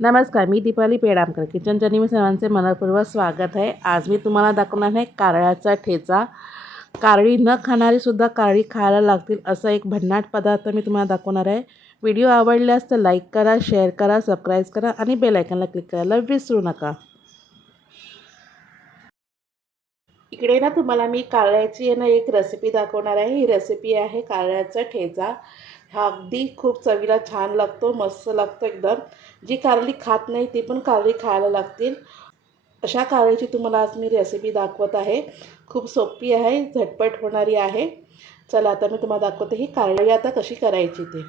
नमस्कार मी Deepali Pedamkar kitchen journey मी सर्वांचे मनपूर्वक स्वागत आहे. आज मी तुम्हाला दाखवणार आहे कारळ्याचा ठेचा. कारळी न खाणारीसुद्धा कारळी खायला लागतील असा एक भन्नाट पदार्थ मी तुम्हाला दाखवणार आहे. व्हिडिओ आवडल्यास तर लाईक करा शेअर करा सबस्क्राईब करा आणि बेल आयकनला क्लिक करायला विसरू नका. इकडे ना तुम्हाला मी कारळ्याची आहे ना एक रेसिपी दाखवणार आहे. ही रेसिपी आहे कारळ्याचा ठेचा. हा अगदी खूप चवीला छान लागतो मस्त लागतो एकदम. जी कारली खात नाही ती पण कारली खायला लागतील. अशा कारळीची तुम्हाला आज मी रेसिपी दाखवत आहे. खूप सोपी आहे झटपट होणारी आहे. चला आता मी तुम्हाला दाखवते ही कारळी आता कशी करायची ते.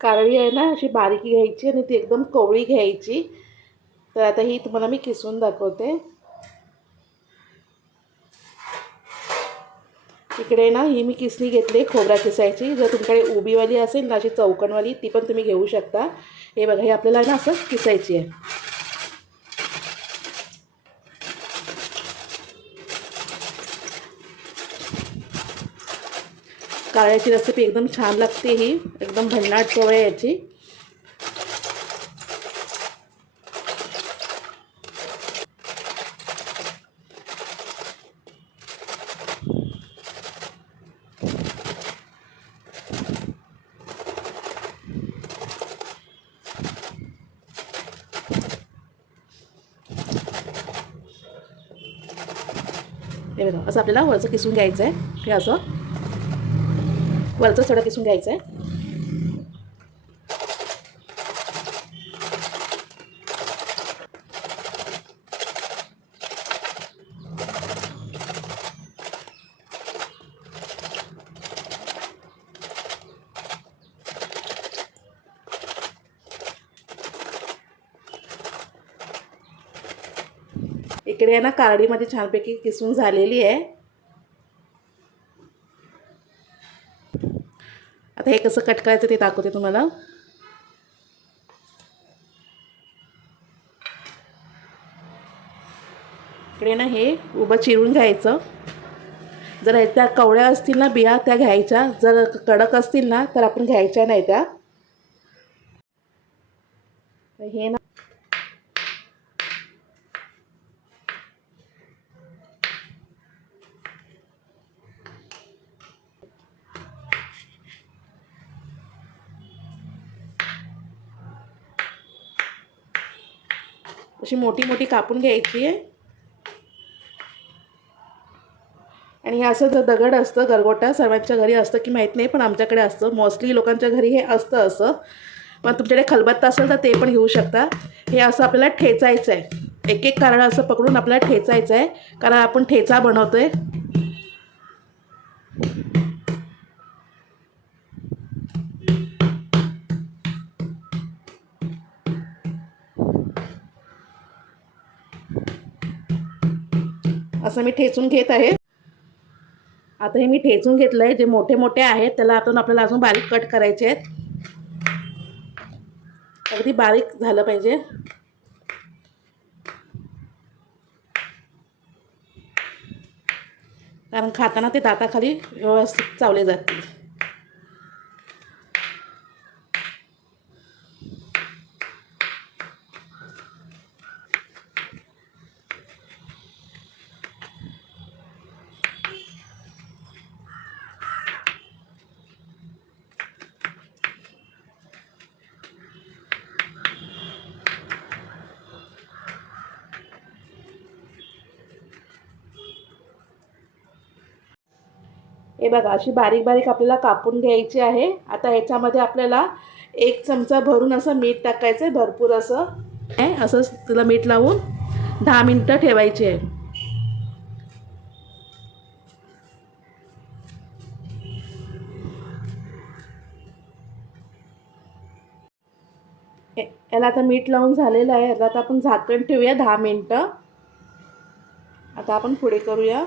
कारळी आहे ना अशी बारीक घ्यायची आणि ती एकदम कोवळी घ्यायची. तर आता ही तुम्हाला मी किसून दाखवते. इकडे ना ही मी किसणी घेतली खोबरा किसायची. जर तुमच्याकडे उभीवाली असेल ना अशी चौकणवाली ती पण तुम्ही घेऊ शकता. हे बघा हे आपल्याला ना असं किसायची आहे. काळ्याची रेसिपी एकदम छान लागते ही. एकदम भन्नाट चव आहे याची. हे बघा असं आपल्याला वरचं किसून घ्यायचं आहे हे असं. वरचं थोडं किसून घ्यायचं आहे इकडे आहे ना कारडीमध्ये छानपैकी किसून झालेली आहे. आता हे कसं कट करायचं ते दाखवते तुम्हाला. इकडे ना हे उभं चिरून घ्यायचं. जर त्या कवळ्या असतील ना बिया त्या घ्यायच्या. जर कडक असतील ना तर आपण घ्यायच्या नाही त्या हे ना अशी मोठी मोठी कापून घ्यायची आहे. आणि हे असं जर दगड असतं गरगोटा सर्वांच्या घरी असतं की माहीत नाही पण आमच्याकडे असतं. मोस्टली लोकांच्या घरी हे असतं असं. पण तुमच्याकडे खलबत्ता असेल तर ते पण घेऊ शकता. हे असं आपल्याला ठेचायचं आहे एक एक कारण असं पकडून आपल्याला ठेचायचं आहे कारण आपण ठेचा बनवतो आहे असं मी ठेचून घेत आहे. आता हे मी ठेचून घेतलं आहे जे मोठे मोठे आहेत त्याला आपण आपल्याला अजून बारीक कट करायचे आहेत. अगदी बारीक झालं पाहिजे. कारण खाताना ते दाताखाली व्यवस्थित चावले जातील. हे बघा अशी बारीक बारीक आपल्याला कापून घ्यायची आहे. आता ह्याच्यामध्ये आपल्याला एक चमचा भरून असं मीठ टाकायचं आहे भरपूर असं. आहे असंच तिला मीठ लावून दहा मिनटं ठेवायची आहे. याला आता मीठ लावून झालेलं आहे. याला आता आपण झाकण ठेवूया दहा मिनटं. आता आपण पुढे करूया.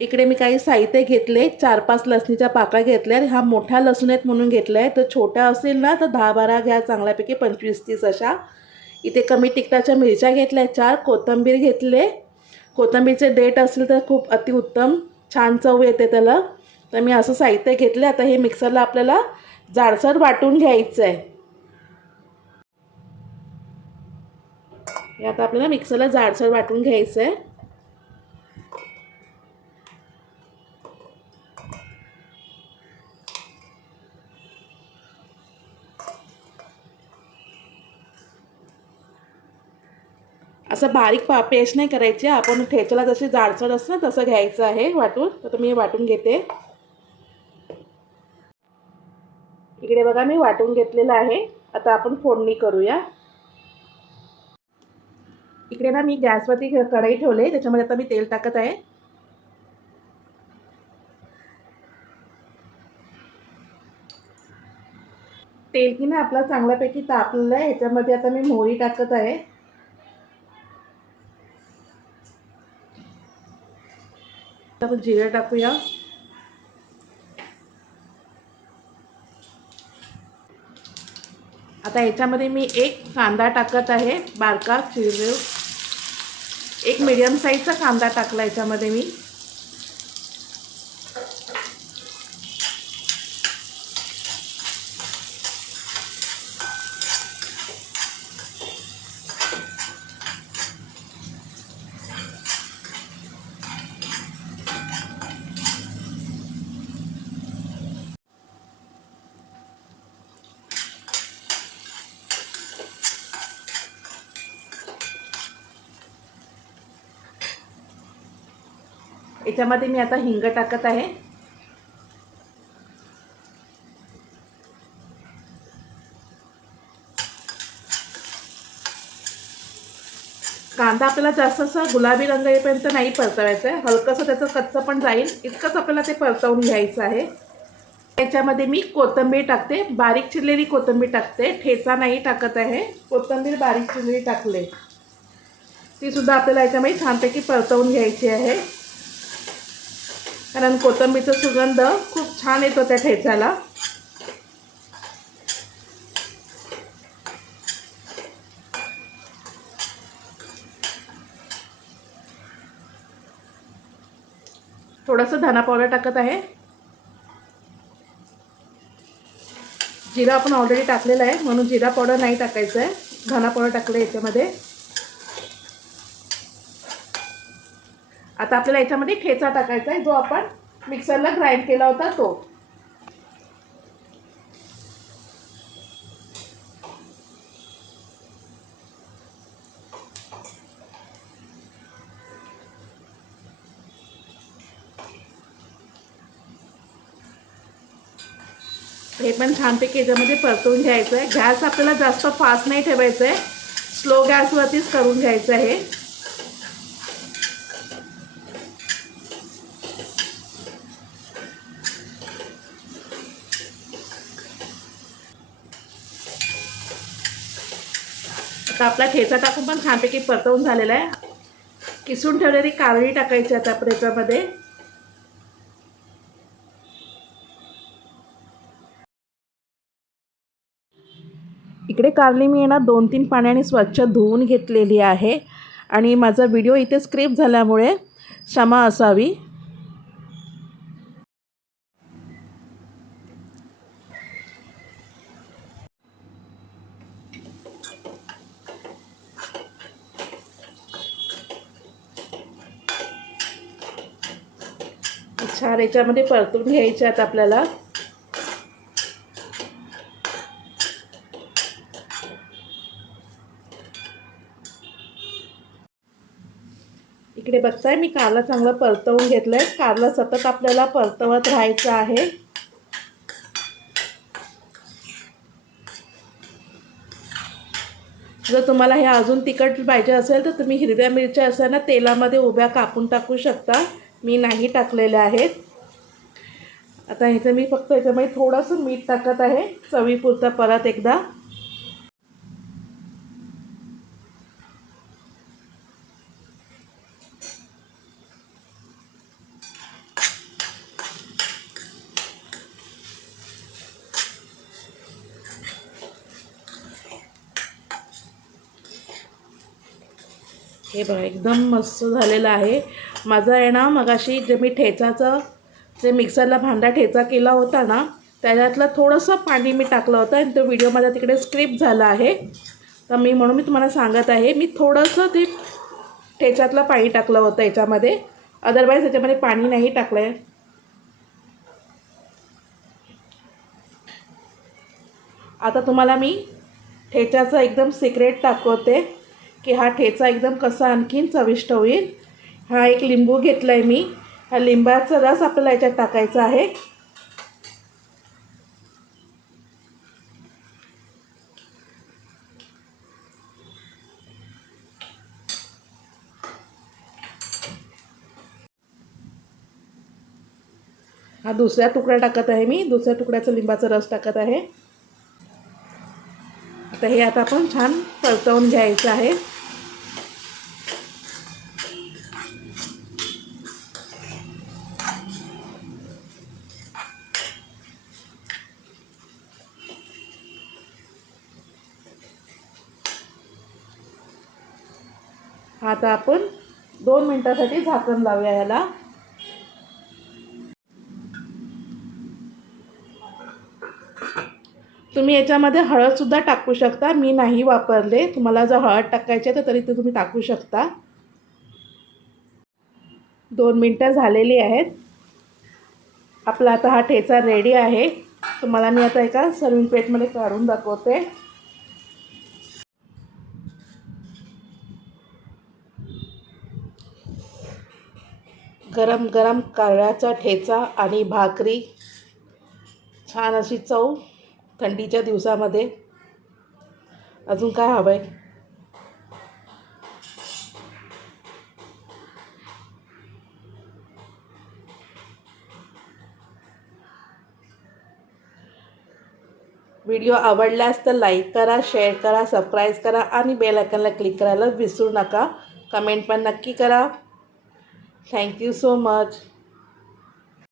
इकडे मी काही साहित्य घेतले चार पाच लसणीच्या पाकळ्या घेतल्या हा मोठा लसूण आहेत म्हणून घेतला आहे तर छोट्या असेल ना तर दहा बारा घ्या चांगल्यापैकी पंचवीस तीस अशा. इथे कमी तिखटाच्या मिरच्या घेतल्या चार. कोथिंबीर घेतले. कोथिंबीरचे डेट असेल तर खूप अतिउत्तम. छान चव येते त्याला. तर मी असं साहित्य घेतलं आता हे मिक्सरला आपल्याला जाडसर वाटून घ्यायचं आहे हे आता आपल्याला मिक्सरला जाडसर वाटून घ्यायचं आहे असं बारीक पा पेस्ट नाही करायची. आपण ठेचला जशी जाडसड असतं ना तसं घ्यायचं आहे वाटून. तर मी वाटून घेते. इकडे बघा मी वाटून घेतलेलं आहे. आता आपण फोडणी करूया. इकडे ना मी गॅसवरती कढई ठेवले. त्याच्यामध्ये आता मी तेल टाकत आहे. तेल की ना आपला चांगल्यापैकी तापलेलं आहे. ह्याच्यामध्ये आता मी मोहरी टाकत आहे. आपण जिरं टाकूया. आता याच्यामध्ये मी एक कांदा टाकत आहे बारका चिर एक मिडियम साईजचा कांदा टाकला याच्यामध्ये मी. याच्यामध्ये मी आता हिंग टाकत आहे. कांदा आपल्याला जास्त असं गुलाबी रंग येईपर्यंत नाही परतवायचं आहे. हलकंसं त्याचं कच्चं पण जाईल इतकंच आपल्याला ते परतवून घ्यायचं आहे. त्याच्यामध्ये मी कोथिंबीर टाकते. बारीक चिरलेली कोथिंबीर टाकते. ठेचा नाही टाकत आहे. कोथिंबीर बारीक चिरलेली टाकले. ती सुद्धा आपल्याला याच्यामध्ये छानपैकी परतवून घ्यायची आहे. कारण कोथंबीचा सुगंध खूप छान येतो त्या ठेचाला थोडंसं धना पावडर टाकत आहे. जिरा आपण ऑलरेडी टाकलेला आहे म्हणून जिरा पावडर नाही टाकायचं आहे धना पावडर टाकलं याच्यामध्ये. आता आपल्याला याच्यामध्ये ठेचा टाकायचा आहे जो आपण मिक्सरला ग्राइंड केला होता तो. हे पण छानपैकी याच्यामध्ये परतवून घ्यायचं आहे गॅस आपल्याला जास्त फास्ट नाही ठेवायचं आहे स्लो गॅसवरतीच करून घ्यायचं आहे. आता आपला ठेचा टाकून पण छानपैकी परतवून झालेला आहे. किसून ठेवलेली कारळी टाकायची आता आपण याच्यामध्ये. इकडे कारली मी ना दोन तीन पाण्याने स्वच्छ धुवून घेतलेली आहे. आणि माझा व्हिडिओ इथे स्क्रिप्ट झाल्यामुळे क्षमा असावी. छान याच्यामध्ये परतून घ्यायचे आहेत आपल्याला. इकडे बघताय मी कारला चांगलं परतवून घेतलं आहे कारला सतत आपल्याला परतवत राहायचं आहे. जर तुम्हाला हे अजून तिखट पाहिजे असेल तर तुम्ही हिरव्या मिरच्या असताना ना तेलामध्ये उभ्या कापून टाकू शकता. मी नाही टाकलेल्या आहेत. आता इथं मी फक्त याच्यामध्ये थोडंसं मीठ टाकत आहे. चवीपुरतं परत एकदा. हे बघा एकदम मस्त झालेलं आहे. माझं आहे ना मगाशी जे मी ठेचाचं जे मिक्सरला भांडा ठेचा केला होता ना त्याच्यातलं थोडंसं पाणी मी टाकलं होतं आणि तो व्हिडिओ माझा तिकडे स्क्रिप्ट झाला आहे. तर मी म्हणून मी तुम्हाला सांगत आहे मी थोडंसं ते ठेच्यातलं पाणी टाकलं होतं याच्यामध्ये. अदरवाईज त्याच्यामध्ये पाणी नाही टाकलं आहे आता तुम्हाला मी ठेच्याचं एकदम सिक्रेट दाखवते की हा ठेचा एकदम कसा आणखीन चविष्ट होईल. हा एक लिंबू घेतला आहे मी. हा लिंबाचा रस आपल्याला याच्यात टाकायचा आहे. हा दुसऱ्या तुकडा टाकत आहे मी. दुसऱ्या तुकड्याचा लिंबाचा रस टाकत आहे. आता हे आता आपण छान परतवून घ्यायचं आहे. आता आपण दोन मिनटासाठी झाकण लावूया ह्याला. तुम्ही याच्यामध्ये हळदसुद्धा टाकू शकता. मी नाही वापरले. तुम्हाला जर हळद टाकायची आहे तर तरी ते तुम्ही टाकू शकता. दोन मिनटं झालेली आहेत. आपला आता हा ठेचा रेडी आहे. तुम्हाला मी आता एका सर्विंग प्लेटमध्ये काढून दाखवते. गरम गरम कारळ्याचा ठेचा आणि भाकरी. छान अशी चव थंडीच्या दिवसामध्ये. अजून काय हवं आहे व्हिडिओ आवडल्यास तर लाईक करा शेअर करा सबस्क्राईब करा आणि बेल आयकनला क्लिक करायला विसरू नका. कमेंट पण नक्की करा. Thank you so much.